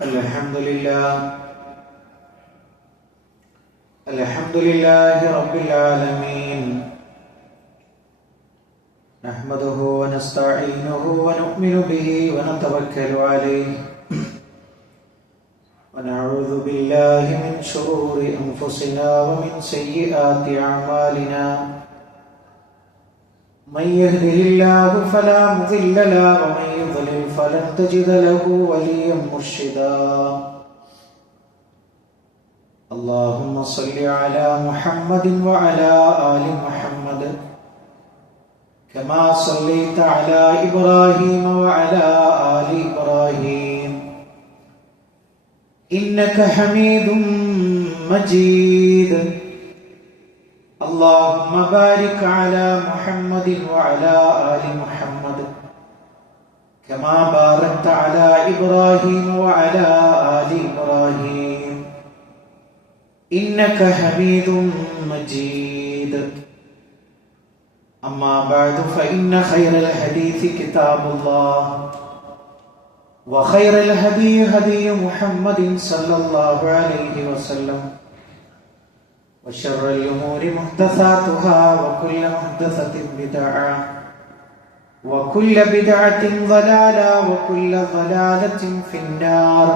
الحمد لله رب العالمين نحمده ونستعينه ونؤمن به ونتوكل عليه ونعوذ بالله من شرور أنفسنا ومن سيئات أعمالنا من يهده الله فلا مضل له ومن يضلل فلن تجد له وليا مرشدا اللهم صل على محمد وعلى آل محمد كما صليت على إبراهيم وعلى آل إبراهيم إنك حميد مجيد اللهم بارك على محمد وعلى آل محمد كما باركت على إبراهيم وعلى آل إبراهيم إنك حميد مجيد أما بعد فإن خير الحديث كتاب الله وخير الهدي هدي محمد صلى الله عليه وسلم وشر الأمور محدثاتها وكل محدثة بدعة وكل بدعة ضلالة وكل ضلالة في النار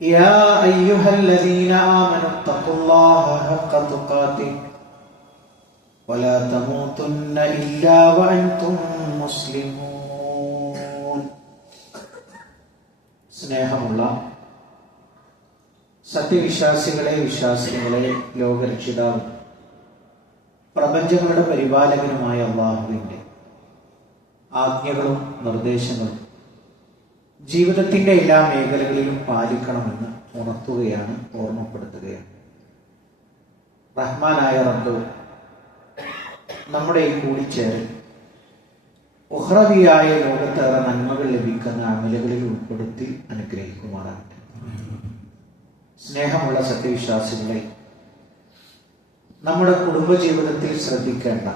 يا أيها الذين آمنوا اتقوا الله حق تقاته ولا تموتن إلا وأنتم مسلمون സ്നേഹമുള്ള സത്യവിശ്വാസികളെ വിശ്വാസികളെ ലോകരക്ഷിതാവ് പ്രപഞ്ചങ്ങളുടെ പരിപാലകനുമായ അല്ലാഹുവിന്റെ ആജ്ഞകളും നിർദ്ദേശങ്ങളും ജീവിതത്തിന്റെ എല്ലാ മേഖലകളിലും പാലിക്കണമെന്ന് ഉണർത്തുകയാണ്, ഓർമ്മപ്പെടുത്തുകയാണ്. റഹ്മാനായ റബ്ബ് നമ്മുടെ ഈ കൂടിച്ചേരൽ ഉഖ്റവിയായ ലോകത്തേറെ നന്മകൾ ലഭിക്കുന്ന അമലുകളിൽ ഉൾപ്പെടുത്തി അനുഗ്രഹിക്കുമാറാകട്ടെ. സ്നേഹമുള്ള സത്യവിശ്വാസികളെ, നമ്മുടെ കുടുംബജീവിതത്തിൽ ശ്രദ്ധിക്കേണ്ട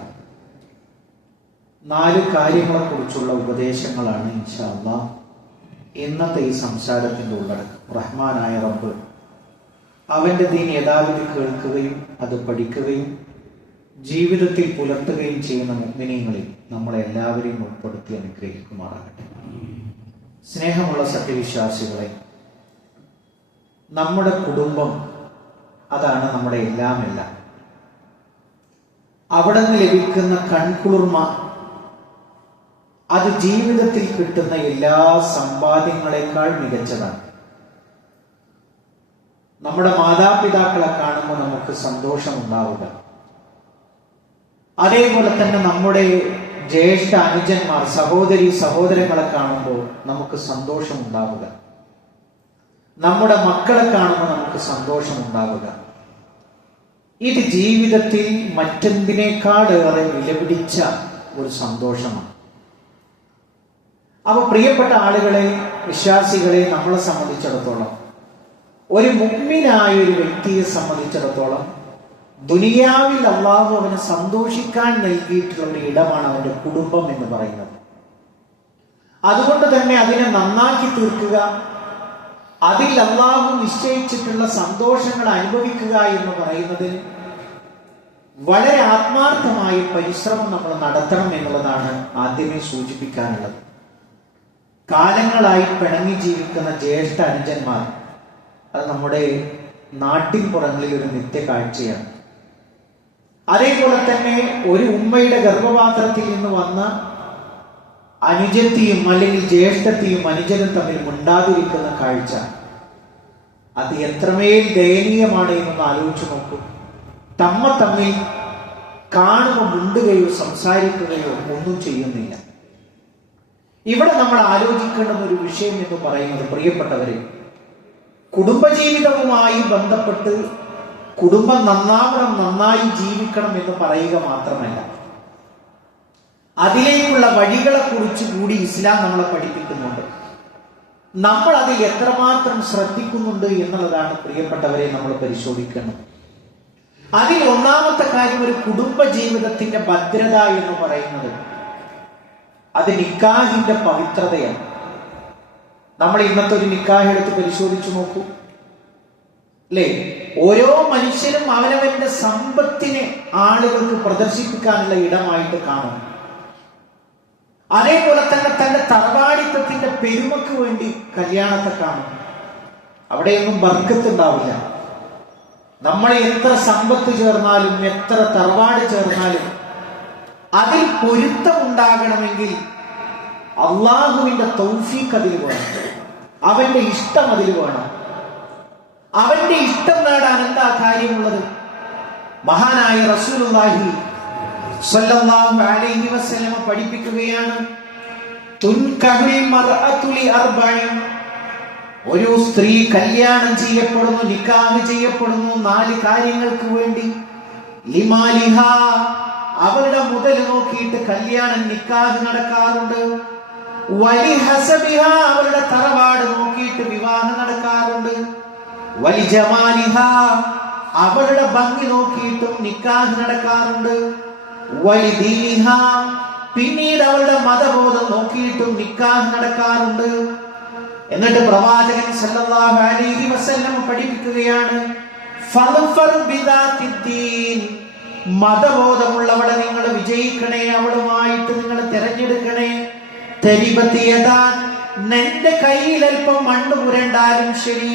4 കാര്യങ്ങളെക്കുറിച്ചുള്ള ഉപദേശങ്ങളാണ് ഇൻഷാ അല്ലാഹ് ഇന്നത്തെ ഈ സംസാരത്തിന്റെ ഉള്ളടക്കം. റഹ്മാനായ റബ്ബ് അവന്റെ ദീൻ യഥാവിധി കേൾക്കുകയും അത് പഠിക്കുകയും ജീവിതത്തിൽ പുലർത്തുകയും ചെയ്യുന്ന മുഅ്മിനീങ്ങളിൽ നമ്മളെ എല്ലാവരെയും ഉൾപ്പെടുത്തി അനുഗ്രഹിക്കുമാറാകട്ടെ. സ്നേഹമുള്ള സത്യവിശ്വാസികളെ, നമ്മുടെ കുടുംബം അതാണ് നമ്മുടെ എല്ലാം. അവിടെ നിന്ന് ലഭിക്കുന്ന കൺകുളിർമ അത് ജീവിതത്തിൽ കിട്ടുന്ന എല്ലാ സമ്പാദ്യങ്ങളെക്കാൾ മികച്ചതാണ്. നമ്മുടെ മാതാപിതാക്കളെ കാണുമ്പോൾ നമുക്ക് സന്തോഷമുണ്ടാവുക, അതേപോലെ തന്നെ നമ്മുടെ ജ്യേഷ്ഠ അനുജന്മാർ, സഹോദരി സഹോദരങ്ങളെ കാണുമ്പോൾ നമുക്ക് സന്തോഷമുണ്ടാവുക, നമ്മുടെ മക്കളെ കാണുമ്പോൾ നമുക്ക് സന്തോഷമുണ്ടാവുക. ഇത് ജീവിതത്തിൽ മറ്റെന്തിനേക്കാളേറെ വിലപിടിച്ച ഒരു സന്തോഷമാണ്. അപ്പൊ പ്രിയപ്പെട്ട ആളുകളെ, വിശ്വാസികളെ, നമ്മളെ സംബന്ധിച്ചിടത്തോളം, ഒരു മുഅ്മിനായ ഒരു വ്യക്തിയെ സംബന്ധിച്ചിടത്തോളം ദുനിയാവിൽ അല്ലാഹു അവന് സന്തോഷിക്കാൻ നൽകിയിട്ടുള്ള ഒരു ഇടമാണ് അവന്റെ കുടുംബം എന്ന് പറയുന്നത്. അതുകൊണ്ട് തന്നെ അതിനെ നന്നാക്കി തീർക്കുക, അതിൽ അല്ലാഹു നിശ്ചയിച്ചിട്ടുള്ള സന്തോഷങ്ങൾ അനുഭവിക്കുക എന്ന് പറയുന്നത് വളരെ ആത്മാർത്ഥമായ പരിശ്രമം നമ്മൾ നടത്തണം എന്നുള്ളതാണ് ആദ്യമേ സൂചിപ്പിക്കാനുള്ളത്. കാലങ്ങളായി പിണങ്ങി ജീവിക്കുന്ന ജ്യേഷ്ഠ അനുജന്മാർ അത് നമ്മുടെ നാട്ടിൻ പുറങ്ങളിൽ ഒരു നിത്യ കാഴ്ചയാണ്. അതേപോലെ തന്നെ ഒരു ഉമ്മയുടെ ഗർഭപാത്രത്തിൽ നിന്ന് വന്ന അനുജത്തിയും അല്ലെങ്കിൽ ജ്യേഷ്ഠത്തിയും അനുജനും തമ്മിൽ മിണ്ടാതിരിക്കുന്ന കാഴ്ച അത് എത്രമേൽ ദയനീയമാണ് എന്നൊന്ന് ആലോചിച്ചു നോക്കൂ. തമ്മിൽ കാണുമ്പോൾ മിണ്ടുകയോ സംസാരിക്കുകയോ ഒന്നും ചെയ്യുന്നില്ല. ഇവിടെ നമ്മൾ ആലോചിക്കേണ്ടുന്ന ഒരു വിഷയം എന്ന് പറയുന്നത്, പ്രിയപ്പെട്ടവരെ, കുടുംബജീവിതവുമായി ബന്ധപ്പെട്ട് കുടുംബം നന്നാവണം, നന്നായി ജീവിക്കണം എന്ന് പറയുക മാത്രമല്ല, അതിലേക്കുള്ള വഴികളെ കുറിച്ച് കൂടി ഇസ്ലാം നമ്മളെ പഠിപ്പിക്കുന്നുണ്ട്. നമ്മൾ അതിൽ എത്രമാത്രം ശ്രദ്ധിക്കുന്നുണ്ട് എന്നുള്ളതാണ് പ്രിയപ്പെട്ടവരെ നമ്മൾ പരിശോധിക്കണം. അതിൽ ഒന്നാമത്തെ കാര്യം, ഒരു കുടുംബ ജീവിതത്തിന്റെ ഭദ്രത എന്ന് പറയുന്നത് അത് നിക്കാഹിന്റെ പവിത്രതയാണ്. നമ്മൾ ഇന്നത്തെ ഒരു നിക്കാഹ് എടുത്ത് പരിശോധിച്ചു നോക്കൂ, അല്ലേ? ഓരോ മനുഷ്യനും അവനവന്റെ സമ്പത്തിനെ ആളുകൾക്ക് പ്രദർശിപ്പിക്കാനുള്ള ഇടമായിട്ട് കാണും. അതേപോലെ തന്നെ തന്റെ തറവാടിത്തത്തിന്റെ പെരുമക്ക് വേണ്ടി കല്യാണത്തെ കാണും. അവിടെയൊന്നും ബർക്കത്ത് ഉണ്ടാവില്ല. നമ്മൾ എത്ര സമ്പത്ത് ചേർന്നാലും എത്ര തറവാട് ചേർന്നാലും അതിൽ പൊരുത്തമുണ്ടാകണമെങ്കിൽ അള്ളാഹുവിന്റെ തൗഫീഖ് അതിൽ വേണം, അവന്റെ ഇഷ്ടം അതിൽ വേണം. അവന്റെ ഇഷ്ടം നേടാൻ എന്താ കാര്യമുള്ളത്? മഹാനായ റസൂലുള്ളാഹി സ്വല്ലല്ലാഹു അലൈഹി വസല്ലം പഠിപ്പിക്കുകയാണ്, തുൻകഹുൽ മർഅതു ലിഅർബഇൻ, ഒരു സ്ത്രീ കല്യാണം ചെയ്യപ്പെടുന്നു, നിക്കാഹ് ചെയ്യപ്പെടുന്നു 4 കാര്യങ്ങൾക്ക് വേണ്ടി. ലിമാലിഹ, അവരുടെ മുതൽ നോക്കിയിട്ട് കല്യാണം നിക്കാഹ് നടക്കാറുണ്ട്. വലിഹസബിഹ, അവരുടെ തറവാട് നോക്കിയിട്ട് വിവാഹം നടക്കാറുണ്ട്. വലിജമാലിഹ, അവരുടെ ഭംഗി നോക്കിയിട്ടും നിക്കാഹ് നടക്കാറുണ്ട്. വലിദീനിഹ, പിന്നീട് അവരുടെ മതബോധം നോക്കിയിട്ടും നിക്കാഹ് നടക്കാറുണ്ട്. എന്നിട്ട് പ്രവാചകൻ സല്ലല്ലാഹു അലൈഹി വസല്ലം പഠിപ്പിക്കുകയാണ്, ഫൾഫർ ബിദാത്തിദ്ദീൻ, മതബോധമുള്ളവളെ നിങ്ങൾ വിജയിക്കണേ, അവളുമായിട്ട് നിങ്ങൾ തിരഞ്ഞെടുക്കണേ. തരിബത്തിയതാൻ, നിന്റെ കയ്യിൽ അല്പം മണ്ണ് പുരണ്ടാലും ശരി.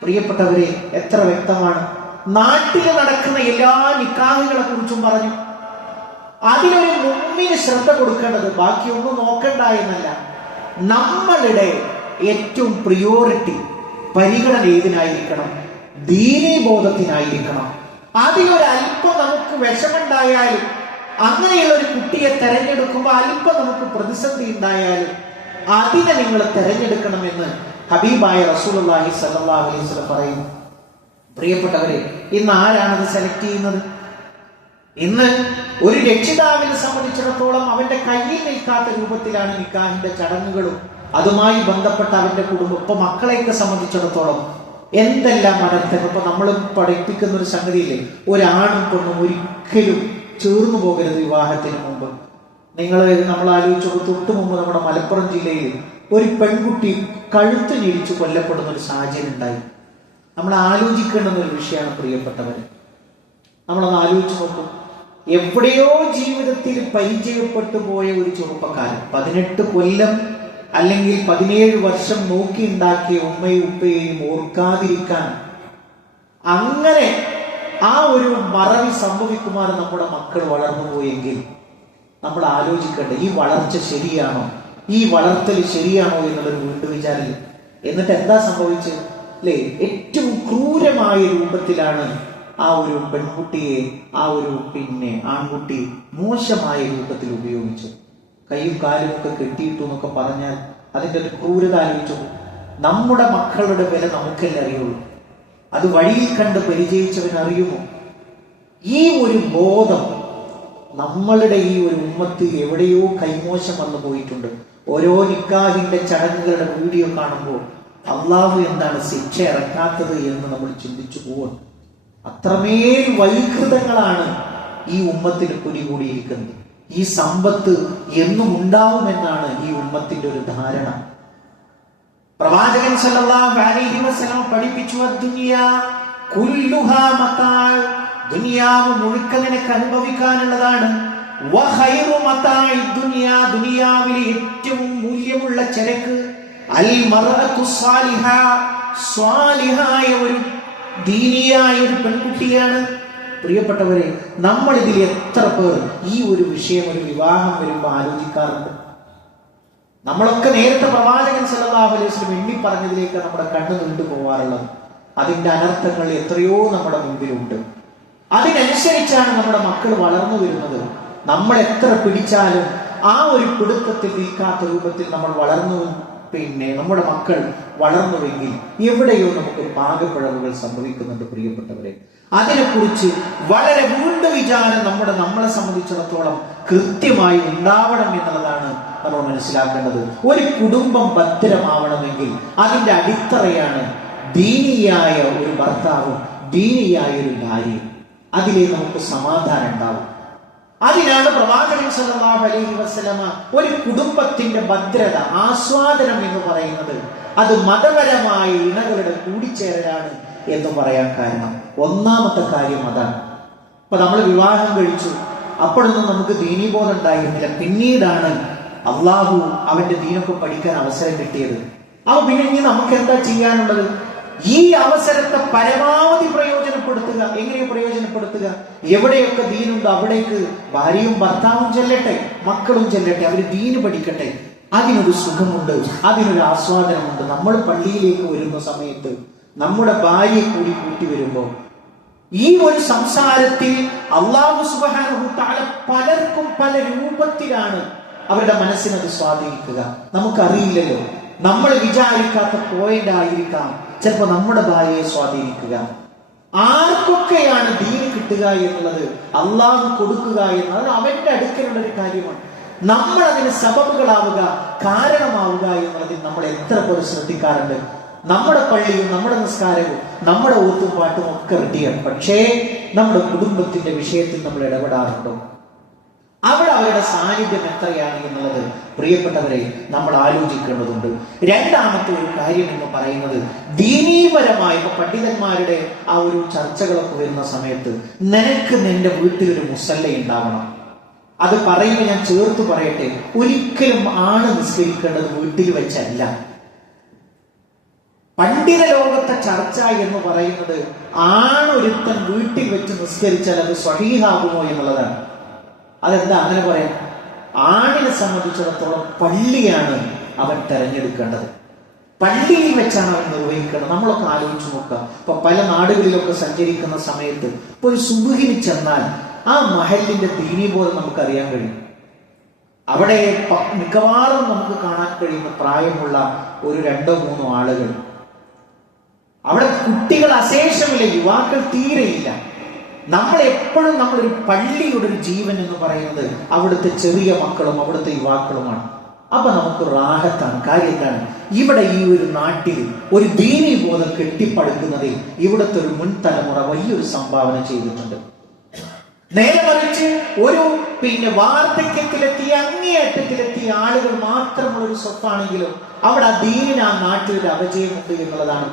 പ്രിയപ്പെട്ടവരെ, എത്ര വ്യക്തമാണ്! നാട്ടിൽ നടക്കുന്ന എല്ലാ നിക്കാഹുകളെ കുറിച്ചും പറഞ്ഞു. അതിനൊരു മുമ്പിന് ശ്രദ്ധ കൊടുക്കേണ്ടത് ബാക്കിയൊന്നും നോക്കണ്ട എന്നല്ല. നമ്മളുടെ ഏറ്റവും പ്രിയോറിറ്റി, പരിഗണന ഏതിനായിരിക്കണം? ദീനീ ബോധത്തിനായിരിക്കണം. അതിലൊരല്പം നമുക്ക് വിഷമുണ്ടായാലും, അങ്ങനെയുള്ള ഒരു കുട്ടിയെ തെരഞ്ഞെടുക്കുമ്പോൾ അല്പം നമുക്ക് പ്രതിസന്ധി ഉണ്ടായാലും അതിനെ നിങ്ങൾ തെരഞ്ഞെടുക്കണമെന്ന് ഹബീബായ റസൂലുള്ളാഹി സ്വല്ലല്ലാഹു അലൈഹി വസല്ലം പറയുന്നു. പ്രിയപ്പെട്ടവരെ, ഇന്ന് ആരാണത് സെലക്ട് ചെയ്യുന്നത്? ഇന്ന് ഒരു രക്ഷിതാവിനെ സംബന്ധിച്ചിടത്തോളം അവന്റെ കയ്യിൽ നിൽക്കാത്ത രൂപത്തിലാണ് നിക്കാഹിന്റെ ചടങ്ങുകളും അതുമായി ബന്ധപ്പെട്ട അവന്റെ കുടുംബം. ഇപ്പൊ മക്കളെയൊക്കെ സംബന്ധിച്ചിടത്തോളം എന്തെല്ലാം അനർത്ഥം. ഇപ്പൊ നമ്മൾ പഠിപ്പിക്കുന്ന ഒരു സംഗതിയില്ലേ, ഒരാണും പെണ്ണും ഒരിക്കലും ചേർന്നു പോകരുത് വിവാഹത്തിന് മുമ്പ്. നമ്മൾ ആലോചിച്ചത്, തൊട്ട് മുമ്പ് നമ്മുടെ മലപ്പുറം ജില്ലയിൽ ഒരു പെൺകുട്ടി കഴുത്ത് ഞെരിച്ച് കൊല്ലപ്പെടുന്ന ഒരു സാഹചര്യം ഉണ്ടായി. നമ്മൾ ആലോചിക്കേണ്ടുന്ന ഒരു വിഷയമാണ് പ്രിയപ്പെട്ടവര്. നമ്മളൊന്ന് ആലോചിച്ച് നോക്കും. എവിടെയോ ജീവിതത്തിൽ പരിചയപ്പെട്ടു പോയ ഒരു ചെറുപ്പക്കാരൻ 18 കൊല്ലം അല്ലെങ്കിൽ 17 വർഷം നോക്കി ഉണ്ടാക്കിയ ഉമ്മയും ഉപ്പയെയും ഓർക്കാതിരിക്കാൻ അങ്ങനെ ആ ഒരു മറവി സംഭവിക്കുമാർ നമ്മുടെ മക്കൾ വളർന്നു പോയെങ്കിൽ നമ്മൾ ആലോചിക്കേണ്ട, ഈ വളർച്ച ശരിയാണോ, ഈ വളർത്തൽ ശരിയാണോ എന്നുള്ളൊരു വീണ്ടും വിചാരം. എന്നിട്ട് എന്താ സംഭവിച്ചത് അല്ലേ? ഏറ്റവും ക്രൂരമായ രൂപത്തിലാണ് ആ ഒരു പെൺകുട്ടിയെ ആ ഒരു ആൺകുട്ടി മോശമായ രൂപത്തിൽ ഉപയോഗിച്ചു. കൈയും കാലും ഒക്കെ കെട്ടിയിട്ടു എന്നൊക്കെ പറഞ്ഞാൽ അതിൻ്റെ ഒരു ക്രൂരത ആലോചിച്ചു. നമ്മുടെ മക്കളുടെ വില നമുക്കല്ലേ അറിയുള്ളൂ. അത് വഴിയിൽ കണ്ട് പരിചയിച്ചവൻ അറിയുമോ? ഈ ഒരു ബോധം നമ്മളുടെ ഈ ഒരു ഉമ്മത്ത് എവിടെയോ കൈമോശം വന്നു പോയിട്ടുണ്ട്. ഓരോ നിക്കാഹിന്റെ ചടങ്ങുകളുടെ വീഡിയോ കാണുമ്പോൾ അള്ളാഹു എന്താണ് ശിക്ഷ ഇറക്കാത്തത് എന്ന് നമ്മൾ ചിന്തിച്ചു പോവുക. അത്രമേൽ വൈകൃതങ്ങളാണ് ഈ ഉമ്മത്തിന് കുടികൂടിയിരിക്കുന്നത്. ഈ സമ്പത്ത് എന്നും ഉണ്ടാവുമെന്നാണ് ഈ ഉമ്മത്തിന്റെ ഒരു ധാരണ. പ്രവാചകൻ സല്ലല്ലാഹു അലൈഹി വസല്ലം പഠിപ്പിച്ചു, ദുനിയാ കുല്ലുഹാ മതാഅ, ദുനിയാവ് മുഴുക്ക നിനക്ക് അനുഭവിക്കാനുള്ളതാണ്. വഖൈറു മതാഇ ദുനിയാ, ദുനിയാവിലെ ഏറ്റവും മൂല്യമുള്ള ചരക്ക് അൽ മർഅതു സ്വാലിഹ, സ്വാലിഹായ ഒരു ദീനിയായ ഒരു പെൺകുട്ടിയാണ്. പ്രിയപ്പെട്ടവരെ, നമ്മൾ ഇതിൽ എത്ര പേർ ഈ ഒരു വിഷയം, ഒരു വിവാഹം വരുമ്പോൾ ആലോചിക്കാറുണ്ട്? നമ്മളൊക്കെ നേരത്തെ പ്രവാചകൻ സല്ലല്ലാഹു അലൈഹി വസല്ലം എണ്ണി പറഞ്ഞതിലേക്ക് നമ്മുടെ കണ്ണ് നീണ്ടു പോവാറുള്ളത്. അതിന്റെ അനർത്ഥങ്ങൾ എത്രയോ നമ്മുടെ മുമ്പിലുണ്ട്. അതിനനുസരിച്ചാണ് നമ്മുടെ മക്കൾ വളർന്നു വരുന്നത്. നമ്മൾ എത്ര പിടിച്ചാലും ആ ഒരു പിടുത്തത്തിൽ നിൽക്കാത്ത രൂപത്തിൽ നമ്മൾ വളർന്നു. നമ്മുടെ മക്കൾ വളർന്നുവെങ്കിൽ എവിടെയോ നമുക്കൊരു പാകപ്പിഴവുകൾ സംഭവിക്കുന്നുണ്ട്. പ്രിയപ്പെട്ടവരെ, അതിനെക്കുറിച്ച് വളരെ വീണ്ടും വിചാരം നമ്മളെ സംബന്ധിച്ചിടത്തോളം കൃത്യമായി ഉണ്ടാവണം എന്നുള്ളതാണ് നമ്മൾ മനസ്സിലാക്കേണ്ടത്. ഒരു കുടുംബം ഭദ്രമാവണമെങ്കിൽ അതിന്റെ അടിത്തറയാണ് ദീനിയായ ഒരു ഭർത്താവും ദീനിയായ ഒരു ഭാര്യയും. അതിലേ നമുക്ക് സമാധാനം ഉണ്ടാവും. അതിനാണ് പ്രവാചകൻ സല്ലല്ലാഹു അലൈഹി വസല്ലമ ഒരു കുടുംബത്തിന്റെ ഭദ്രത, ആസ്വാദനം എന്ന് പറയുന്നത് അത് മതപരമായ ഇണകളുടെ കൂടിച്ചേരലാണ് എന്ന് പറയാൻ കാരണം. ഒന്നാമത്തെ കാര്യം അതാണ്. അപ്പൊ നമ്മൾ വിവാഹം കഴിച്ചു, അപ്പോഴൊന്നും നമുക്ക് ദീനീബോധം ഉണ്ടായിരുന്നില്ല. പിന്നീടാണ് അള്ളാഹു അവന്റെ ദീനൊക്കെ പഠിക്കാൻ അവസരം കിട്ടിയത്. അപ്പൊ പിന്നെ ഇനി നമുക്ക് എന്താ ചെയ്യാനുള്ളത്? ഈ അവസരത്തെ പരമാവധി പ്രയോജനപ്പെടുത്തുക. എങ്ങനെ പ്രയോജനപ്പെടുത്തുക? എവിടെയൊക്കെ ദീനുണ്ടോ അവിടേക്ക് ഭാര്യയും ഭർത്താവും ചെല്ലട്ടെ, മക്കളും ചെല്ലട്ടെ, അവര് ദീന് പഠിക്കട്ടെ. അതിനൊരു സുഖമുണ്ട്, അതിനൊരു ആസ്വാദനമുണ്ട്. നമ്മൾ പള്ളിയിലേക്ക് വരുന്ന സമയത്ത് നമ്മുടെ ഭാര്യയെ കൂടി കൂട്ടി വരുമ്പോ ഈ ഒരു സംസാരത്തിൽ അല്ലാഹു സുബ്ഹാനഹു തആല പലർക്കും പല രൂപത്തിലാണ് അവരുടെ മനസ്സിനത് സ്വാധീനിക്കുക. നമുക്കറിയില്ലല്ലോ, നമ്മൾ വിചാരിക്കാത്ത പോയിന്റ് ആയിരിക്കാം ചിലപ്പോ നമ്മുടെ ഭാര്യയെ സ്വാധീനിക്കുക. ആർക്കൊക്കെയാണ് ദീൻ കിട്ടുക എന്നുള്ളത്, അള്ളാഹു കൊടുക്കുക എന്നത് അവന്റെ അടുക്കലുള്ള ഒരു കാര്യമാണ്. നമ്മൾ അതിന് സബബുകളാവുക, കാരണമാവുക എന്നുള്ളതിൽ നമ്മൾ എത്ര പേർ ശ്രദ്ധിക്കാറുണ്ട്? നമ്മുടെ പള്ളിയും നമ്മുടെ നിസ്കാരവും നമ്മുടെ ഓത്തും പാട്ടും ഒക്കെ റെഡിയാണ്. പക്ഷേ നമ്മുടെ കുടുംബത്തിന്റെ വിഷയത്തിൽ നമ്മൾ ഇടപെടാറുണ്ടോ? അവിടെ അവരുടെ സാന്നിധ്യം എത്രയാണ് എന്നുള്ളത് പ്രിയപ്പെട്ടവരെ നമ്മൾ ആലോചിക്കേണ്ടതുണ്ട്. രണ്ടാമത്തെ ഒരു കാര്യം എന്ന് പറയുന്നത് ദീനീപരമായ പണ്ഡിതന്മാരുടെ ആ ഒരു ചർച്ചകളൊക്കെ വരുന്ന സമയത്ത് നിനക്ക് നിന്റെ വീട്ടിലൊരു മുസല്ല ഉണ്ടാവണം. അത് പറയുമ്പോൾ ഞാൻ ചേർത്ത് പറയട്ടെ, ഒരിക്കലും ആണ് നിസ്കരിക്കേണ്ടത് വീട്ടിൽ വെച്ചല്ല. പണ്ഡിത ലോകത്തെ ചർച്ച എന്ന് പറയുന്നത് ആണൊരുത്തൻ വീട്ടിൽ വെച്ച് നിസ്കരിച്ചാൽ അത് സ്വഹീഹാകുമോ എന്നുള്ളതാണ്. അതെന്താ അങ്ങനെ പറയാം? ആണിനെ സംബന്ധിച്ചിടത്തോളം പള്ളിയാണ് അവൻ തെരഞ്ഞെടുക്കേണ്ടത്, പള്ളിയിൽ വെച്ചാണ് അവൻ നിർവഹിക്കേണ്ടത്. നമ്മളൊക്കെ ആലോചിച്ച് നോക്കാം. ഇപ്പൊ പല നാടുകളിലൊക്കെ സഞ്ചരിക്കുന്ന സമയത്ത് ഇപ്പൊ ഒരു സുബഹിന് ചെന്നാൽ ആ മഹലിന്റെ ദീനീബോധം നമുക്ക് അറിയാൻ കഴിയും. അവിടെ മിക്കവാറും നമുക്ക് കാണാൻ കഴിയുന്ന പ്രായമുള്ള ഒരു 2-3 ആളുകൾ. അവിടെ കുട്ടികൾ അശേഷമില്ല, യുവാക്കൾ തീരെയില്ല. നമ്മളെപ്പോഴും നമ്മളൊരു പള്ളിയുടെ ഒരു ജീവൻ എന്ന് പറയുന്നത് അവിടുത്തെ ചെറിയ മക്കളും അവിടുത്തെ യുവാക്കളുമാണ്. അപ്പൊ നമുക്ക് റാഹത്താണ്. കാര്യം എന്താണ്? ഇവിടെ ഈ ഒരു നാട്ടിൽ ഒരു ദീനീ ബോധം കെട്ടിപ്പടുക്കുന്നതിൽ ഇവിടുത്തെ ഒരു മുൻ തലമുറ വലിയൊരു സംഭാവന ചെയ്തിട്ടുണ്ട്. നേരെ മറിച്ച് ഒരു വാർദ്ധക്യത്തിലെത്തിയ അങ്ങേയറ്റത്തിലെത്തിയ ആളുകൾ മാത്രമുള്ള ഒരു സ്വത്താണെങ്കിലും അവിടെ ആ ദീനിന് ആ നാട്ടിൽ ഒരു അപജയമുണ്ട് എന്നുള്ളതാണ്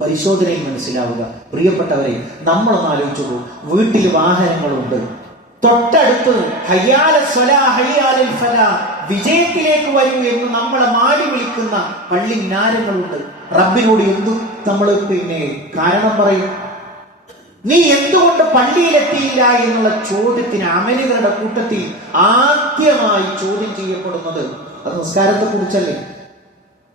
പരിശോധനയിൽ മനസ്സിലാവുക. പ്രിയപ്പെട്ടവരെ, നമ്മളൊന്ന് ആലോചിച്ചു. വീട്ടിൽ വാഹനങ്ങളുണ്ട്, തൊട്ടടുത്ത് ഹയ്യാല സ്വലാ ഹയ്യാലൽ ഫലാ, വിജയത്തിലേക്ക് വരൂ എന്ന് നമ്മളെ മാടി വിളിക്കുന്ന പള്ളി മിനാരങ്ങളുണ്ട്. റബ്ബിനോട് എന്തും നമ്മൾ കാരണം പറയും. നീ എന്തുകൊണ്ട് പള്ളിയിലെത്തിയില്ല എന്നുള്ള ചോദ്യത്തിന് അമലുകളുടെ കൂട്ടത്തിൽ ആദ്യമായി ചോദ്യം ചെയ്യപ്പെടുന്നത് അത് നിസ്കാരത്തെ കുറിച്ചല്ലേ?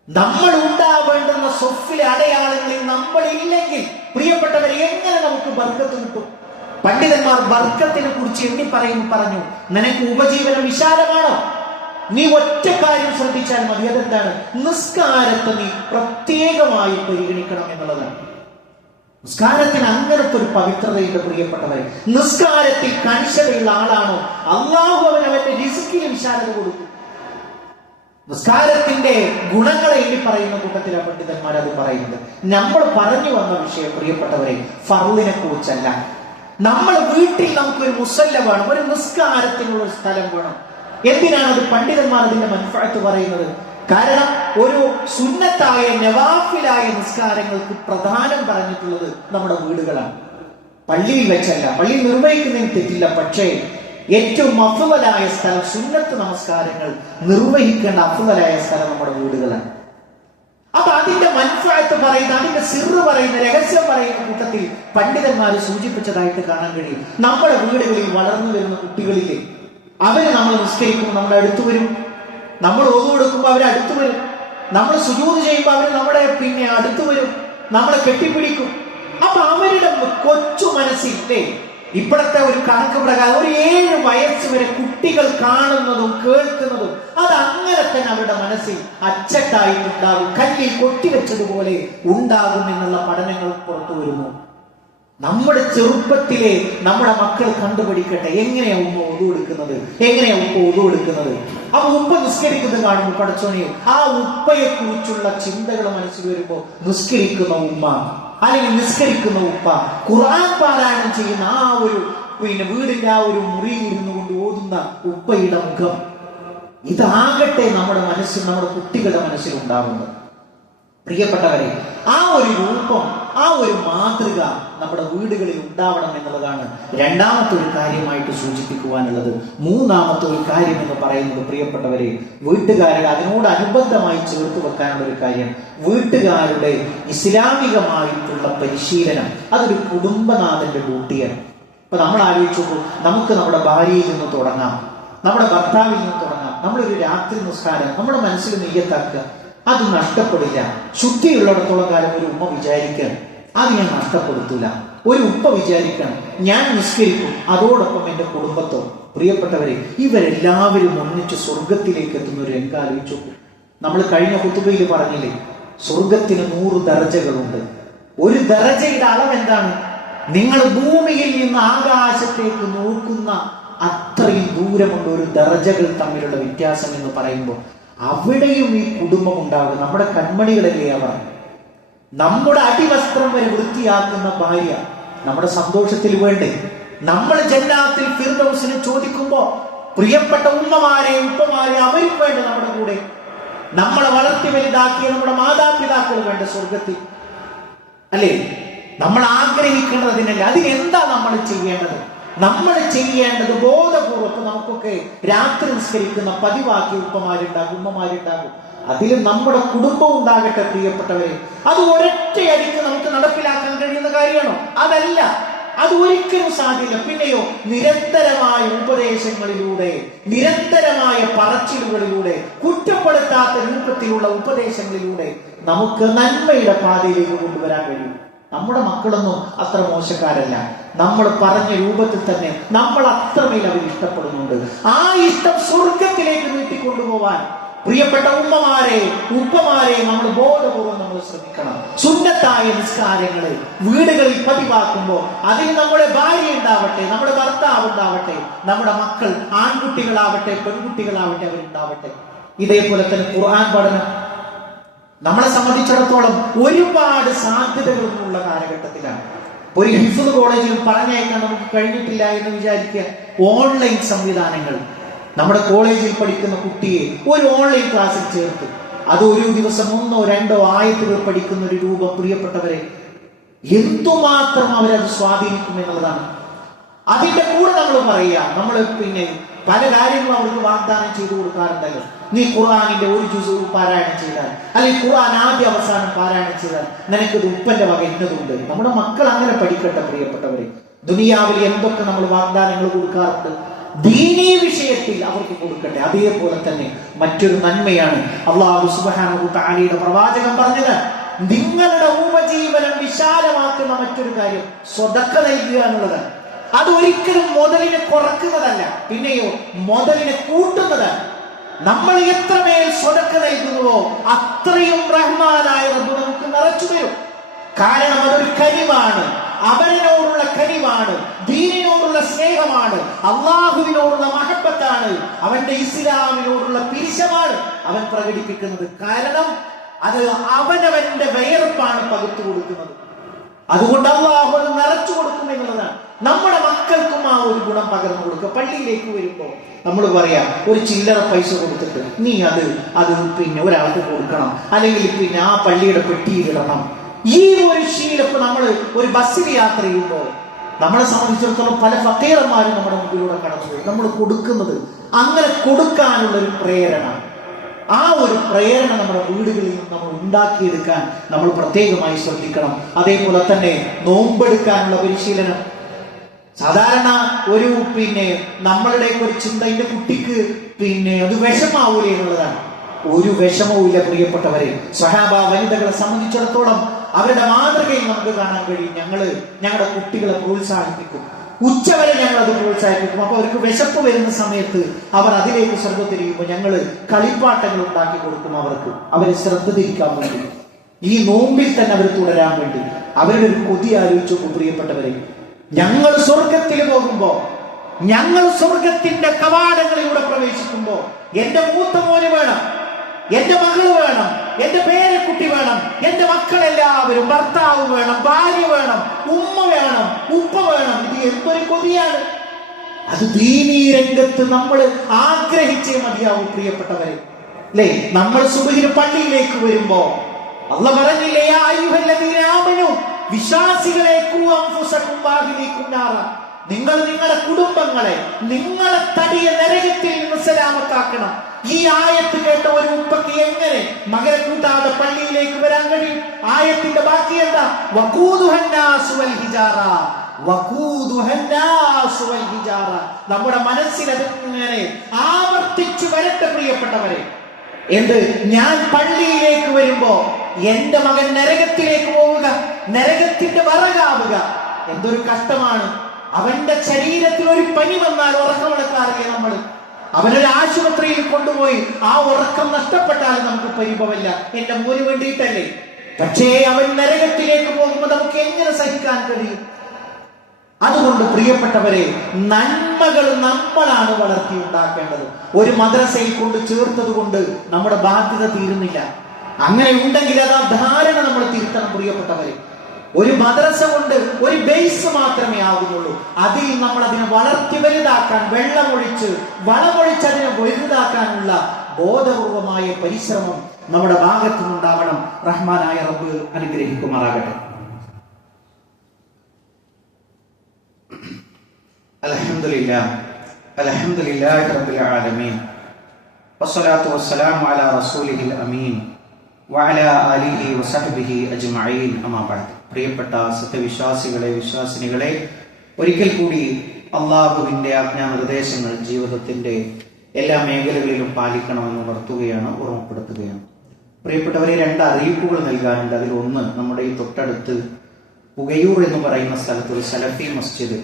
നമ്മൾ ഉണ്ടാവേണ്ടുന്ന സ്വഫിലെ അടയാളങ്ങളിൽ നമ്മൾ ഇല്ലെങ്കിൽ പ്രിയപ്പെട്ടവരെ എങ്ങനെ നമുക്ക് ബർക്കത്ത് കിട്ടും? പണ്ഡിതന്മാർ ബർക്കത്തിനെ കുറിച്ച് എണ്ണി പറഞ്ഞു, നിനക്ക് ഉപജീവനം വിശാലമാണോ? നീ ഒറ്റ കാര്യം ശ്രദ്ധിച്ചാൽ മതി. അതെന്താണ്? നിസ്കാരത്തെ നീ പ്രത്യേകമായി പരിഗണിക്കണം എന്നുള്ളതാണ്. നിസ്കാരത്തിന് അങ്ങനത്തെ ഒരു പവിത്രതയുണ്ട് പ്രിയപ്പെട്ടവരെ. നിസ്കാരത്തിൽ കണിശതയുള്ള ആളാണോ അള്ളാഹു അവന്റെ റിസ്കിന് വിശാലത കൊടുക്കും. നിസ്കാരത്തിന്റെ ഗുണങ്ങളെ എണ്ണി പറയുന്ന കൂട്ടത്തിലാണ് പണ്ഡിതന്മാർ അത് പറയുന്നത്. നമ്മൾ പറഞ്ഞു വന്ന വിഷയം പ്രിയപ്പെട്ടവരെ ഫർളിനെ കുറിച്ചല്ല. നമ്മൾ വീട്ടിൽ നമുക്കൊരു മുസല്ല വേണം, ഒരു നിസ്കാരത്തിനുള്ള ഒരു സ്ഥലം വേണം. എന്തിനാണ് അത് പണ്ഡിതന്മാർ അതിന്റെ മൻഫഅത്ത് പറയുന്നത്? കാരണം ഒരു സുന്നത്തായ നവാഫിലായ നിസ്കാരങ്ങൾക്ക് പ്രധാനം പറഞ്ഞിട്ടുള്ളത് നമ്മുടെ വീടുകളാണ്, പള്ളിയിൽ വെച്ചല്ല. പള്ളി നിർവഹിക്കുന്നതിന് തെറ്റില്ല, പക്ഷേ ഏറ്റവും അഫ്ളലായ സ്ഥലം, സുന്നത്ത് നമസ്കാരങ്ങൾ നിർവഹിക്കേണ്ട അഫ്ളലായ സ്ഥലം നമ്മുടെ വീടുകളാണ്. അപ്പൊ അതിന്റെ മൻഫഅത്ത് പറയുന്ന, അതിന്റെ സിർറ് പറയുന്ന, രഹസ്യം പറയുന്ന കൂട്ടത്തിൽ പണ്ഡിതന്മാർ സൂചിപ്പിച്ചതായിട്ട് കാണാൻ കഴിയും. നമ്മുടെ വീടുകളിൽ വളർന്നു വരുന്ന കുട്ടികളില്ലേ, അവര് നമ്മൾ നിസ്കരിക്കുമ്പോൾ നമ്മുടെ അടുത്ത് വരും, നമ്മൾ ഓതു കൊടുക്കുമ്പോൾ അവർ അടുത്തു വരും, നമ്മൾ സുജൂദ് ചെയ്യുമ്പോൾ അവർ നമ്മുടെ അടുത്തു വരും, നമ്മളെ കെട്ടിപ്പിടിക്കും. അപ്പൊ അവരുടെ കൊച്ചു മനസ്സില്ലേ, ഇപ്പോഴത്തെ ഒരു കണക്ക് പ്രകാരം ഒരു 7 വയസ്സ് വരെ കുട്ടികൾ കാണുന്നതും കേൾക്കുന്നതും അത് അങ്ങനെ തന്നെ അവരുടെ മനസ്സിൽ അച്ചട്ടായിട്ടുണ്ടാകും, കല്ലിൽ കൊട്ടിവെച്ചതുപോലെ ഉണ്ടാകും എന്നുള്ള പഠനങ്ങൾ പുറത്തു വരുന്നു. നമ്മുടെ ചെറുപ്പത്തിലെ നമ്മുടെ മക്കൾ കണ്ടുപിടിക്കട്ടെ എങ്ങനെയാ ഉമ്മ ഒതു കൊടുക്കുന്നത്, എങ്ങനെയാ ഉപ്പ ഒതു കൊടുക്കുന്നത്. അപ്പൊ ഉപ്പ നിസ്കരിക്കുന്നത് കാണുമ്പോൾ പടച്ചോനെ ആ ഉപ്പയെ കുറിച്ചുള്ള ചിന്തകൾ മനസ്സിൽ വരുമ്പോ നിസ്കരിക്കുന്ന ഉമ്മ അല്ലെങ്കിൽ നിസ്കരിക്കുന്ന ഉപ്പ, ഖുർആൻ പാരായണം ചെയ്യുന്ന ആ ഒരു വീടിന്റെ ആ ഒരു മുറിയിൽ ഇരുന്നു കൊണ്ട് ഓതുന്ന ഉപ്പയുടെ മുഖം, ഇതാകട്ടെ നമ്മുടെ മനസ്സിൽ, നമ്മുടെ കുട്ടികളുടെ മനസ്സിൽ ഉണ്ടാകുന്നത്. പ്രിയപ്പെട്ടവരെ, ആ ഒരു രൂപം, ആ ഒരു മാതൃക നമ്മുടെ വീടുകളിൽ ഉണ്ടാവണം എന്നുള്ളതാണ് രണ്ടാമത്തെ ഒരു കാര്യമായിട്ട് സൂചിപ്പിക്കുവാനുള്ളത്. മൂന്നാമത്തെ ഒരു കാര്യം എന്ന് പറയുന്നത്, പ്രിയപ്പെട്ടവരെ, വീട്ടുകാരുടെ അതിനോടനുബന്ധമായി ചേർത്ത് വെക്കാനുള്ള ഒരു കാര്യം, വീട്ടുകാരുടെ ഇസ്ലാമികമായിട്ടുള്ള പരിശീലനം. അതൊരു കുടുംബനാഥന്റെ ഡ്യൂട്ടിയാണ്. ഇപ്പൊ നമ്മൾ ആലോചിച്ചു, നമുക്ക് നമ്മുടെ ഭാര്യയിൽ നിന്ന് തുടങ്ങാം, നമ്മുടെ ഭർത്താവിൽ നിന്ന് തുടങ്ങാം. നമ്മളൊരു രാത്രി നിസ്കാരം നമ്മുടെ മനസ്സിൽ നെയ്യത്താക്കുക, അത് നഷ്ടപ്പെടില്ല. ശുദ്ധിയുള്ളിടത്തോളം കാലം ഒരു ഉമ്മ വിചാരിക്കണം, അത് ഞാൻ നഷ്ടപ്പെടുത്തില്ല. ഒരു ഉപ്പ വിചാരിക്കണം, ഞാൻ നിസ്കരിക്കും, അതോടൊപ്പം എൻ്റെ കുടുംബത്തോ. പ്രിയപ്പെട്ടവരെ, ഇവരെല്ലാവരും ഒന്നിച്ച് സ്വർഗത്തിലേക്ക് എത്തുന്ന ഒരു രംഗം ആലോചിച്ചു. നമ്മൾ കഴിഞ്ഞ ഖുതുബയിൽ പറഞ്ഞില്ലേ, സ്വർഗത്തിന് 100 ദർജകളുണ്ട്. ഒരു ദർജയുടെ അളവ് എന്താണ്? നിങ്ങൾ ഭൂമിയിൽ നിന്ന് ആകാശത്തേക്ക് നോക്കുന്ന അത്രയും ദൂരമുണ്ട് ഒരു ദർജകൾ തമ്മിലുള്ള വ്യത്യാസം എന്ന് പറയുമ്പോൾ അവിടെയും ഈ കുടുംബം ഉണ്ടാകും. നമ്മുടെ കൺമണികളല്ലേ അവർ, നമ്മുടെ അടിവസ്ത്രം വരെ വൃത്തിയാക്കുന്ന ഭാര്യ, നമ്മുടെ സന്തോഷത്തിൽ വേണ്ടേ? നമ്മൾ ജന്നാത്തിൽ ഫിർദൗസിനെ ചോദിക്കുമ്പോ പ്രിയപ്പെട്ട ഉമ്മമാരെ ഉപ്പമാരെ അവരും വേണ്ട നമ്മുടെ കൂടെ. നമ്മളെ വളർത്തി വലുതാക്കിയ നമ്മുടെ മാതാപിതാക്കൾ വേണ്ട സ്വർഗത്തിൽ, അല്ലേ? നമ്മൾ ആഗ്രഹിക്കേണ്ടതിനല്ലേ. അതിനെന്താ നമ്മൾ ചെയ്യേണ്ടത്? നമ്മൾ ചെയ്യേണ്ടത് ബോധപൂർവ്വം, നമുക്കൊക്കെ രാത്രി നിസ്കരിക്കുന്ന പതിവാക്കി ഉപ്പമാരുണ്ടാകും, ഉമ്മമാരുണ്ടാകും, അതിൽ നമ്മുടെ കുടുംബം ഉണ്ടാകട്ടെ. പ്രിയപ്പെട്ടവരെ, അത് ഒരൊറ്റയടിക്ക് നമുക്ക് നടപ്പിലാക്കാൻ കഴിയുന്ന കാര്യമാണോ? അതല്ല, അത് ഒരിക്കലും സാധ്യമല്ല. പിന്നെയോ, നിരന്തരമായ ഉപദേശങ്ങളിലൂടെ, നിരന്തരമായ പറച്ചിലുകളിലൂടെ, കുറ്റപ്പെടുത്താത്ത രൂപത്തിലുള്ള ഉപദേശങ്ങളിലൂടെ നമുക്ക് നന്മയുടെ പാതയിലേക്ക് കൊണ്ടുവരാൻ കഴിയും. നമ്മുടെ മക്കളൊന്നും അത്ര മോശക്കാരല്ല. നമ്മൾ പറഞ്ഞ രൂപത്തിൽ തന്നെ നമ്മൾ അത്രമേൽ അവർ ഇഷ്ടപ്പെടുന്നുണ്ട്. ആ ഇഷ്ടം സ്വർഗത്തിലേക്ക് നീട്ടിക്കൊണ്ടുപോവാൻ പ്രിയപ്പെട്ട ഉമ്മമാരെ ഉപ്പമാരെ നമ്മൾ ബോധപൂർവ്വം നമ്മൾ ശ്രമിക്കണം. സുന്നത്തായ നിസ്കാരങ്ങളെ വീടുകളിൽ പതിവാക്കുമ്പോൾ അതിൽ നമ്മുടെ ഭാര്യ ഉണ്ടാവട്ടെ, നമ്മുടെ ഭർത്താവ് ഉണ്ടാവട്ടെ, നമ്മുടെ മക്കൾ ആൺകുട്ടികളാവട്ടെ പെൺകുട്ടികളാവട്ടെ അവരുണ്ടാവട്ടെ. ഇതേപോലെ തന്നെ ഖുർആൻ പഠനം നമ്മളെ സംബന്ധിച്ചിടത്തോളം ഒരുപാട് സാധ്യതകളൊന്നുമുള്ള കാലഘട്ടത്തിലാണ്. ഒരു ഹിഫ്ദ് കോളേജിൽ പറഞ്ഞയക്കാൻ നമുക്ക് കഴിഞ്ഞിട്ടില്ല എന്ന് വിചാരിക്കുക. ഓൺലൈൻ സംവിധാനങ്ങൾ, നമ്മുടെ കോളേജിൽ പഠിക്കുന്ന കുട്ടിയെ ഒരു ഓൺലൈൻ ക്ലാസ്സിൽ ചേർത്ത് അത് ഒരു ദിവസം 1 or 2 ആയത്തുകൾ പഠിക്കുന്ന ഒരു രൂപം, പ്രിയപ്പെട്ടവരെ, എന്തുമാത്രം അവരത് സ്വാധീനിക്കും എന്നുള്ളതാണ്. അതിന്റെ കൂടെ നമ്മൾ പറയുക, നമ്മൾ പല കാര്യങ്ങളും അവർക്ക് വാഗ്ദാനം ചെയ്തു കൊടുക്കാറുണ്ടല്ലോ. നീ ഖുർആനിന്റെ ഒരു ജുസ് പാരായണം ചെയ്താൽ, അല്ലെങ്കിൽ ഖുർആൻ ആദ്യ അവസാനം പാരായണം ചെയ്താൽ നിനക്കിത് ഉപ്പന്റെ വക ഇന്നതുണ്ട്. നമ്മുടെ മക്കൾ അങ്ങനെ പഠിക്കട്ടെ. പ്രിയപ്പെട്ടവരെ, ദുനിയാവിൽ എന്തൊക്കെ നമ്മൾ വാഗ്ദാനങ്ങൾ കൊടുക്കാറുണ്ട്, ദീനീ വിഷയത്തിൽ അവർക്ക് കൊടുക്കട്ടെ. അതേപോലെ തന്നെ മറ്റൊരു നന്മയാണ് അല്ലാഹു സുബ്ഹാനഹു തആലയുടെ പ്രവാചകൻ പറഞ്ഞത്, നിങ്ങളുടെ ഉപജീവനം വിശാലമാക്കുന്ന മറ്റൊരു കാര്യം സ്വതക്ക നൽകുക എന്നുള്ളതാണ്. അത് ഒരിക്കലും മുതലിനെ കുറക്കുന്നതല്ല, പിന്നെയോ മുതലിനെ കൂട്ടുന്നതാണ്. നമ്മൾ എത്രമേൽ സ്വതക്ക നൽകുന്നുവോ അത്രയും റഹ്മാനായ റബ്ബ് നമുക്ക് നിറച്ചു തരും. കാരണം അതൊരു കനിവാണ്, അവനോടുള്ള കനിവാണ്, ദീനിനോടുള്ള സ്നേഹമാണ്, അള്ളാഹുവിനോടുള്ള മഹബത്താണ്, അവന്റെ ഇസ്ലാമിനോടുള്ള പിരിശമാണ് അവൻ പ്രകടിപ്പിക്കുന്നത്. കാരണം അത് അവനവന്റെ വിയർപ്പാണ് പകുത്തു കൊടുക്കുന്നത്. അതുകൊണ്ട് അള്ളാഹു അത് നിറച്ചു കൊടുക്കും എന്നുള്ളതാണ്. നമ്മുടെ മക്കൾക്കും ആ ഒരു ഗുണം പകർന്നു കൊടുക്കുക. പള്ളിയിലേക്ക് വരുമ്പോ നമ്മൾ പറയാം, ഒരു ചില്ലറ പൈസ കൊടുത്തിട്ട് നീ അത് ഒരാൾക്ക് കൊടുക്കണം, അല്ലെങ്കിൽ ആ പള്ളിയുടെ പെട്ടിയിലിടണം. ഈ ഒരു ശീലം ഇപ്പൊ നമ്മൾ ഒരു ബസ്സിൽ യാത്ര ചെയ്യുമ്പോൾ നമ്മളെ സംബന്ധിച്ചിടത്തോളം പല ഫക്കീറന്മാരും നമ്മുടെ മുമ്പിലൂടെ കടന്നുപോയി. നമ്മൾ കൊടുക്കുന്നത്, അങ്ങനെ കൊടുക്കാനുള്ള ഒരു പ്രേരണ, ആ ഒരു പ്രേരണ നമ്മുടെ വീടുകളിൽ നിന്ന് നമ്മൾ ഉണ്ടാക്കിയെടുക്കാൻ നമ്മൾ പ്രത്യേകമായി ശ്രദ്ധിക്കണം. അതേപോലെ തന്നെ നോമ്പെടുക്കാനുള്ള പരിശീലനം. സാധാരണ ഒരു നമ്മളുടെ ഒരു ചിന്ത, എന്റെ കുട്ടിക്ക് അത് വിഷമാവൂലേ എന്നുള്ളതാണ്. ഒരു വിഷമവും ഇല്ല പ്രിയപ്പെട്ടവരെ. സ്വഹാബ വനിതകളെ സംബന്ധിച്ചിടത്തോളം അവരുടെ മാതൃകയിൽ നമുക്ക് കാണാൻ കഴിയും. ഞങ്ങളുടെ കുട്ടികളെ പ്രോത്സാഹിപ്പിക്കും, ഉച്ചവരെ ഞങ്ങൾ അത് പ്രോത്സാഹിപ്പിക്കും. അപ്പൊ അവർക്ക് വിശപ്പ് വരുന്ന സമയത്ത് അവർ അതിലേക്ക് ശ്രദ്ധ തിരിയുമ്പോൾ ഞങ്ങൾ കളിപ്പാട്ടങ്ങൾ ഉണ്ടാക്കി കൊടുക്കും അവരെ ശ്രദ്ധ തിരിക്കാൻ വേണ്ടി, ഈ നോമ്പിൽ തന്നെ അവർ തുടരാൻ വേണ്ടി. അവരുടെ ഒരു കൊതി ആലോചിച്ചു പ്രിയപ്പെട്ടവരെ. ഞങ്ങൾ സ്വർഗത്തിൽ പോകുമ്പോ, ഞങ്ങൾ സ്വർഗത്തിന്റെ കവാടങ്ങളിലൂടെ പ്രവേശിക്കുമ്പോ എന്റെ മൂത്ത മോന് വേണം, എന്റെ മകള് വേണം, എന്റെ പേരക്കുട്ടി വേണം, എന്റെ മക്കളെല്ലാവരും, ഭർത്താവ് വേണം, ഭാര്യ വേണം, ഉമ്മ വേണം, ഉപ്പ വേണം. ഇത് എന്തൊരു കൊതിയാണ്! അത് ദീനീ രംഗത്ത് നമ്മൾ ആഗ്രഹിച്ചേ മതിയാവും പ്രിയപ്പെട്ടവരെ. അല്ലേ? നമ്മൾ സുബഹിന് പള്ളിയിലേക്ക് വരുമ്പോ അല്ലാഹു പറഞ്ഞില്ലേ, യാ അയ്യുഹല്ലദീന ആമനൂ, വിശ്വാസികളെ ഖൂ അൻഫുസകും വഅഹ്ലീകും നാറ, നിങ്ങൾ നിങ്ങളുടെ കുടുംബങ്ങളെ, നിങ്ങളെ തടിയ നരകത്തിൽ നിന്ന് സലാമത്താക്കണം. ഈ ആയത്ത് കേട്ട ഒരു ഉപ്പക്ക് എങ്ങനെ മകനെ കൂട്ടാതെ പള്ളിയിലേക്ക് വരാൻ കഴിയും? ആയത്തിന്റെ ബാക്കി എന്താ? വഖൂദുഹന്നാസു വൽ ഹിജാറ, വഖൂദുഹന്നാസു വൽ ഹിജാറ. നമ്മുടെ മനസ്സിൽ അതിങ്ങനെ ആവർത്തിച്ചു വരട്ടെ പ്രിയപ്പെട്ടവരെ. എന്ത്? ഞാൻ പള്ളിയിലേക്ക് വരുമ്പോ എന്റെ മകൻ നരകത്തിലേക്ക് പോവുക, നരകത്തിന്റെ വറകാവുക. എന്തൊരു കഷ്ടമാണ്! അവന്റെ ശരീരത്തിൽ ഒരു പനി വന്നാൽ ഉറക്കമെടുക്കാറില്ലേ നമ്മൾ? അവനൊരു ആശുപത്രിയിൽ കൊണ്ടുപോയി ആ ഉറക്കം നഷ്ടപ്പെട്ടാൽ നമുക്ക് പരിഭവമില്ല, എന്റെ മോന് വേണ്ടിയിട്ടല്ലേ. പക്ഷേ അവൻ നരകത്തിലേക്ക് പോകുമ്പോൾ നമുക്ക് എങ്ങനെ സഹിക്കാൻ കഴിയും? അതുകൊണ്ട് പ്രിയപ്പെട്ടവരെ, നന്മകൾ നമ്മളാണ് വളർത്തിയുണ്ടാക്കേണ്ടത്. ഒരു മദ്രസയിൽ കൊണ്ട് ചേർത്തത് കൊണ്ട് നമ്മുടെ ബാധ്യത തീരുന്നില്ല. അങ്ങനെ ഉണ്ടെങ്കിൽ അത് ആ ധാരണ നമ്മൾ തിരുത്തണം പ്രിയപ്പെട്ടവരെ. ഒരു മദ്രസ കൊണ്ട് ഒരു ബേസ് മാത്രമേ ആകുന്നുള്ളൂ. അതിൽ നമ്മൾ അതിനെ വളർത്തി വലുതാക്കാൻ, വെള്ളമൊഴിച്ച് വളമൊഴിച്ച് അതിനെ വലുതാക്കാനുള്ള ബോധപൂർവമായ പരിശ്രമം നമ്മുടെ ഭാഗത്തു നിന്നുണ്ടാവണം. റഹ്മാനായ റബ്ബ് അനുഗ്രഹിക്കുമാറാകട്ടെ. അൽഹംദുലില്ലാഹ്, അൽഹംദുലില്ലാഹി റബ്ബിൽ ആലമീൻ, വസ്സലാത്തു വസ്സലാമു അലാ റസൂലിഹിൽ അമീൻ വഅലാ ആലിഹി വസഹ്ബിഹി അജ്മഈൻ. അമ്മാ ബഅദ്. പ്രിയപ്പെട്ട സത്യവിശ്വാസികളെ, വിശ്വാസിനികളെ, ഒരിക്കൽ കൂടി അള്ളാഹുവിന്റെ ആജ്ഞാനിർദ്ദേശങ്ങൾ ജീവിതത്തിന്റെ എല്ലാ മേഖലകളിലും പാലിക്കണമെന്ന് ഉണർത്തുകയാണ്, ഓർമ്മപ്പെടുത്തുകയാണ്. പ്രിയപ്പെട്ടവരെ, 2 അറിയിപ്പുകൾ നൽകാനുണ്ട്. അതിൽ ഒന്ന്, നമ്മുടെ ഈ തൊട്ടടുത്ത് പുകയൂർ എന്ന് പറയുന്ന സ്ഥലത്ത് ഒരു സലഫി മസ്ജിദ്,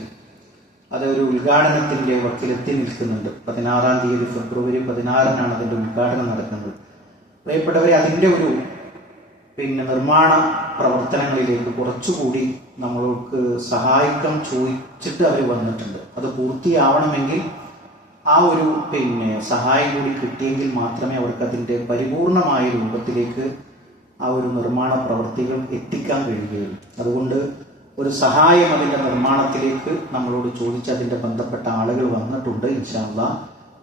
അതൊരു ഉദ്ഘാടനത്തിന്റെ വക്കിലെത്തി നിൽക്കുന്നുണ്ട്. 16-ാം തീയതി ഫെബ്രുവരി 16-നാണ് അതിന്റെ ഉദ്ഘാടനം നടക്കുന്നത്. പ്രിയപ്പെട്ടവരെ, അതിന്റെ ഒരു നിർമ്മാണ പ്രവർത്തനങ്ങളിലേക്ക് കുറച്ചുകൂടി നമ്മൾക്ക് സഹായിക്കാൻ ചോദിച്ചിട്ട് അവർ വന്നിട്ടുണ്ട്. അത് പൂർത്തിയാവണമെങ്കിൽ ആ ഒരു സഹായം കൂടി കിട്ടിയെങ്കിൽ മാത്രമേ അവർക്ക് അതിന്റെ പരിപൂർണമായ രൂപത്തിലേക്ക് ആ ഒരു നിർമ്മാണ പ്രവൃത്തികൾ എത്തിക്കാൻ കഴിയുകയുള്ളൂ. അതുകൊണ്ട് ഒരു സഹായം അതിന്റെ നിർമ്മാണത്തിലേക്ക് നമ്മളോട് ചോദിച്ച് അതിന്റെ ബന്ധപ്പെട്ട ആളുകൾ വന്നിട്ടുണ്ട്. ഇൻഷാ അല്ലാഹ്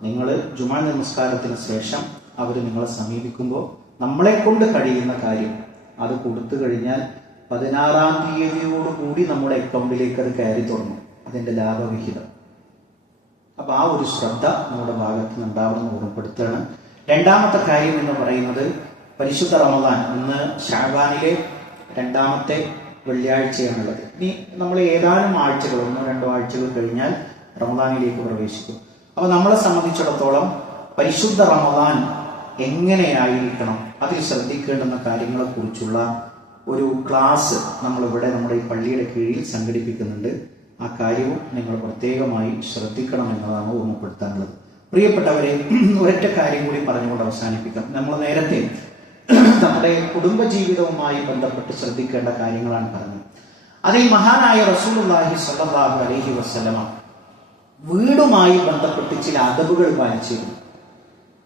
നിങ്ങൾ ജുമാ നമസ്കാരത്തിന് ശേഷം അവർ നിങ്ങളെ സമീപിക്കുമ്പോൾ നമ്മളെ കൊണ്ട് കഴിയുന്ന കാര്യം അത് കൊടുത്തു കഴിഞ്ഞാൽ 16-ാം തീയതിയോടുകൂടി നമ്മുടെ അക്കൗണ്ടിലേക്ക് അത് കയറി തുടങ്ങും, അതിന്റെ ലാഭവിഹിതം. അപ്പൊ ആ ഒരു ശ്രദ്ധ നമ്മുടെ ഭാഗത്ത് നിന്നുണ്ടാവണമെന്ന് ഓർമ്മപ്പെടുത്തുകയാണ്. 2ാമത്തെ കാര്യം എന്ന് പറയുന്നത്, പരിശുദ്ധ റമദാൻ ഇന്ന് ശഅബാനിലെ 2ാമത്തെ വെള്ളിയാഴ്ചയാണുള്ളത്. ഇനി നമ്മൾ ഏതാനും ആഴ്ചകൾ, 1-2 ആഴ്ചകൾ കഴിഞ്ഞാൽ റമദാനിലേക്ക് പ്രവേശിക്കും. അപ്പൊ നമ്മളെ സംബന്ധിച്ചിടത്തോളം പരിശുദ്ധ റമദാൻ എങ്ങനെയായിരിക്കണം, അതിൽ ശ്രദ്ധിക്കേണ്ടുന്ന കാര്യങ്ങളെ കുറിച്ചുള്ള ഒരു ക്ലാസ് നമ്മളിവിടെ നമ്മുടെ ഈ പള്ളിയുടെ കീഴിൽ സംഘടിപ്പിക്കുന്നുണ്ട്. ആ കാര്യവും നിങ്ങൾ പ്രത്യേകമായി ശ്രദ്ധിക്കണം എന്നതാണ് ഓർമ്മപ്പെടുത്താനുള്ളത്. പ്രിയപ്പെട്ടവരെ, ഒരൊറ്റ കാര്യം കൂടി പറഞ്ഞുകൊണ്ട് അവസാനിപ്പിക്കാം. നമ്മൾ നേരത്തെ നമ്മുടെ കുടുംബജീവിതവുമായി ബന്ധപ്പെട്ട് ശ്രദ്ധിക്കേണ്ട കാര്യങ്ങളാണ് പറഞ്ഞത്. അതിൽ മഹാനായ റസൂലുള്ളാഹി സ്വല്ലല്ലാഹു അലൈഹി വസല്ലമ വീടുമായി ബന്ധപ്പെട്ട് ചില അദബുകൾ പാലിച്ചിരുന്നു.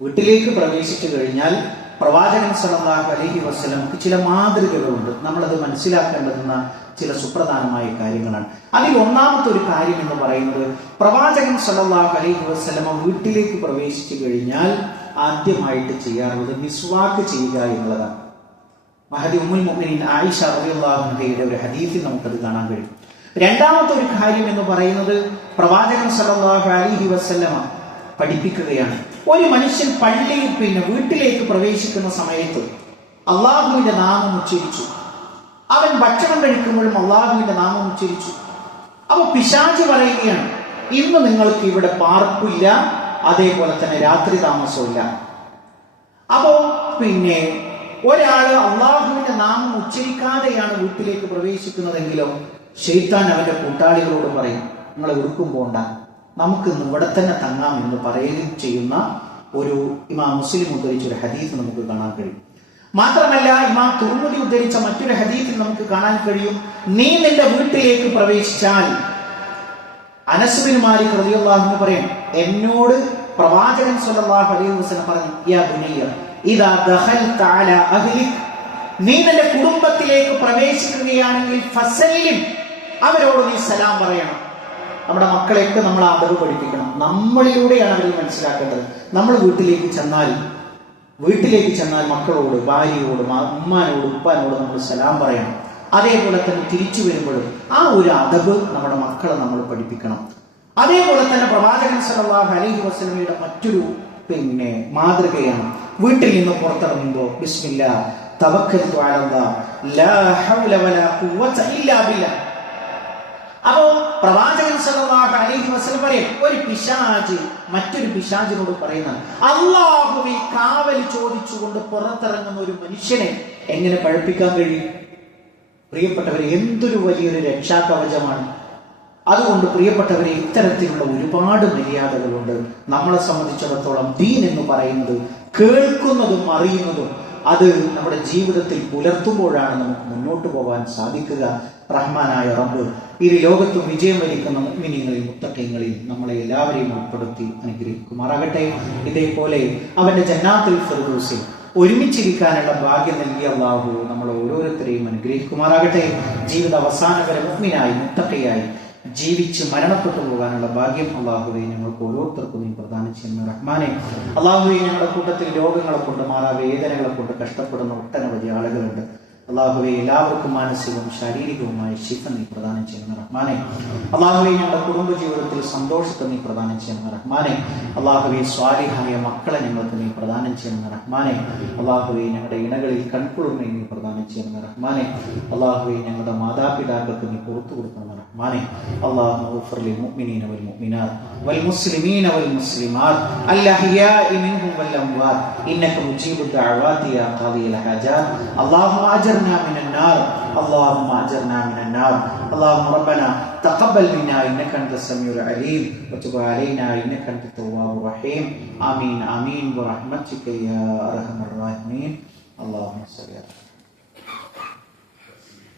വീട്ടിലേക്ക് പ്രവേശിച്ചു കഴിഞ്ഞാൽ പ്രവാചകൻ സ്വല്ലല്ലാഹു അലൈഹി വസല്ലമക്ക് ചില മാതൃകകളുണ്ട്. നമ്മളത് മനസ്സിലാക്കേണ്ടുന്ന ചില സുപ്രധാനമായ കാര്യങ്ങളാണ്. അതിൽ 1ാമത്തെ ഒരു കാര്യം എന്ന് പറയുന്നത്, പ്രവാചകൻ സ്വല്ലല്ലാഹു അലൈഹി വസല്ലമ വീട്ടിലേക്ക് പ്രവേശിച്ചു കഴിഞ്ഞാൽ ആദ്യമായിട്ട് ചെയ്യാറുള്ളത് മിസ്വാക്ക് ചെയ്യുക എന്നുള്ളതാണ്. മഹദി ഉമ്മുൽ മുഅ്മിനീൻ ആയിഷ റളിയല്ലാഹു അൻഹയുടെ ഒരു ഹദീസിൽ നമുക്കത് കാണാൻ കഴിയും. 2ാമത്തെ ഒരു കാര്യം എന്ന് പറയുന്നത്, പ്രവാചകൻ സ്വല്ലല്ലാഹു അലൈഹി വസല്ലമ പഠിപ്പിക്കുകയാണ്, ഒരു മനുഷ്യൻ പള്ളിയിൽ വീട്ടിലേക്ക് പ്രവേശിക്കുന്ന സമയത്ത് അള്ളാഹുവിന്റെ നാമം ഉച്ചരിച്ചു. അവൻ ഭക്ഷണം കഴിക്കുമ്പോഴും അള്ളാഹുവിന്റെ നാമം ഉച്ചരിച്ചു. അപ്പൊ പിശാച് പറയുകയാണ്, ഇന്ന് നിങ്ങൾക്ക് ഇവിടെ പാർപ്പില്ല, അതേപോലെ തന്നെ രാത്രി താമസമില്ല. അപ്പോ ഒരാള് അള്ളാഹുവിന്റെ നാമം ഉച്ചരിക്കാതെയാണ് വീട്ടിലേക്ക് പ്രവേശിക്കുന്നതെങ്കിലോ ശൈത്താൻ അവന്റെ കൂട്ടാളികളോട് പറയും, നിങ്ങൾ എവിടേക്കും പോണ്ട, നമുക്ക് ഇവിടെ തന്നെ തങ്ങാം എന്ന് പറയുകയും ചെയ്യുന്ന ഒരു ഇമാം മുസ്ലിം ഉദ്ധരിച്ച ഒരു ഹദീസ് നമുക്ക് കാണാൻ കഴിയും. മാത്രമല്ല, ഇമാം തുർമുദി ഉദ്ധരിച്ച മറ്റൊരു ഹദീസിൽ നമുക്ക് കാണാൻ കഴിയും, നീ നിന്റെ വീട്ടിലേക്ക് പ്രവേശിച്ചാൽ, അനസ് ബിൻ മാലിക് റളിയല്ലാഹു അൻഹു പറയും, എന്നോട് പ്രവാചകൻ സ്വല്ലല്ലാഹു അലൈഹി വസല്ലം പറഞ്ഞു, യാ ബുനയ്യ ഇദാ ദഖൽത അലാ അഹ്ലിക, നീ നിന്റെ കുടുംബത്തിലേക്ക് പ്രവേശിക്കുകയാണെങ്കിൽ ഫസല്ലിം, അവരോട് നീ സലാം പറയണം. നമ്മുടെ മക്കളെയൊക്കെ നമ്മൾ അതവ് പഠിപ്പിക്കണം. നമ്മളിലൂടെയാണ് അവർ മനസ്സിലാക്കേണ്ടത്. നമ്മൾ വീട്ടിലേക്ക് ചെന്നാൽ മക്കളോട്, ഭാര്യയോട്, ഉമ്മാനോട്, ഉപ്പാനോട് നമ്മൾ സലാം പറയണം. അതേപോലെ തന്നെ തിരിച്ചു വരുമ്പോഴും ആ ഒരു അതവ് നമ്മുടെ മക്കളെ നമ്മൾ പഠിപ്പിക്കണം. അതേപോലെ തന്നെ പ്രവാചകൻ സല്ലല്ലാഹു അലൈഹി വസല്ലമയുടെ മറ്റൊരു മാതൃകയാണ്, വീട്ടിൽ നിന്ന് പുറത്തിറങ്ങുമ്പോൾ ബിസ്മില്ലാ തവക്കൽതു അലല്ലാഹ് ലാ ഹൗല വലാ ഖുവത ഇല്ലാ ബില്ലാഹ്. അപ്പോ പ്രവാചകൻ സല്ലല്ലാഹു അലൈഹി വസല്ലം പറയും, ഒരു പിശാച് മറ്റൊരു പിശാചിനോട് പറയുന്നത്, അല്ലാഹുവിൽ കാവൽ ചോദിച്ചുകൊണ്ട് പുറത്തിറങ്ങുന്ന ഒരു മനുഷ്യനെ എങ്ങനെ പഴപ്പിക്കാൻ കഴിയും? പ്രിയപ്പെട്ടവരെ, എന്തൊരു വലിയൊരു രക്ഷാകവചമാണ്. അതുകൊണ്ട് പ്രിയപ്പെട്ടവരെ, ഇത്തരത്തിലുള്ള ഒരുപാട് മര്യാദകളുണ്ട്. നമ്മളെ സംബന്ധിച്ചിടത്തോളം ദീൻ എന്ന് പറയുന്നത് കേൾക്കുന്നതും അറിയുന്നതും അത് നമ്മുടെ ജീവിതത്തിൽ പുലർത്തുമ്പോഴാണ് നമുക്ക് മുന്നോട്ട് പോകാൻ സാധിക്കുക. റഹ്മാനായ റബ്ബ് ഈ ലോകത്ത് വിജയം വരിക്കുന്ന മുഅ്മിനീങ്ങളിൽ, മുത്തഖീങ്ങളിൽ നമ്മളെ എല്ലാവരെയും ഉൾപ്പെടുത്തി അനുഗ്രഹിക്കുമാറാകട്ടെ. ഇതേപോലെ അവന്റെ ജന്നാത്തുൽ ഫിർദൗസിൽ ഒരുമിച്ചിരിക്കാനുള്ള ഭാഗ്യം നൽകിയ അല്ലാഹു നമ്മളെ ഓരോരുത്തരെയും അനുഗ്രഹിക്കുമാറാകട്ടെ. ജീവിത അവസാനം വരെ മുഅ്മിനായി മുത്തഖിയായി ജീവിച്ച് മരണപ്പെട്ടു പോകാനുള്ള ഭാഗ്യം അല്ലാഹുവേ ഞങ്ങൾക്ക് ഓരോരുത്തർക്കും നീ പ്രദാനം ചെയ്യുന്ന റഹ്മാനെ. അല്ലാഹുവേ, ഞങ്ങളുടെ കൂട്ടത്തിൽ രോഗങ്ങളെ കൊണ്ട്, മാറാവേദനകളെ കൊണ്ട് കഷ്ടപ്പെടുന്ന ഒട്ടനവധി ആളുകളുണ്ട്. അല്ലാഹുവേ, എല്ലാവർക്കും മാനസികവും ശാരീരികവുമായ ശിഫ നീ പ്രദാനം ചെയ്യുന്ന റഹ്മാനെ. അല്ലാഹുവേ, ഞങ്ങളുടെ കുടുംബ ജീവിതത്തിൽ സന്തോഷത്തെ നീ പ്രദാനം ചെയ്യുന്ന റഹ്മാനെ. അല്ലാഹുവേ, സ്വാലിഹായ മക്കളെ ഞങ്ങൾക്ക് നീ പ്രദാനം ചെയ്യുന്ന റഹ്മാനെ. അല്ലാഹുവേ, ഞങ്ങളുടെ ഇണകളിൽ കൺകുളിർമയെ നീ പ്രദാനം ചെയ്യുന്ന റഹ്മാനെ. അല്ലാഹുവേ, ഞങ്ങളുടെ മാതാപിതാക്കൾക്ക് നീ പുറത്തു കൊടുക്കുന്ന റഹ്മാനെ. اللهم اغفر للمؤمنين والمؤمنات والمسلمين والمسلمات الأحياء منهم والأموات إنك مجيب الدعوات يا قاضي الحاجات. اللهم أجرنا من النار، اللهم أجرنا من النار. اللهم ربنا تقبل منا إنك أنت السميع العليم وتب علينا إنك أنت التواب الرحيم. آمين آمين برحمتك يا أرحم الراحمين. اللهم صل على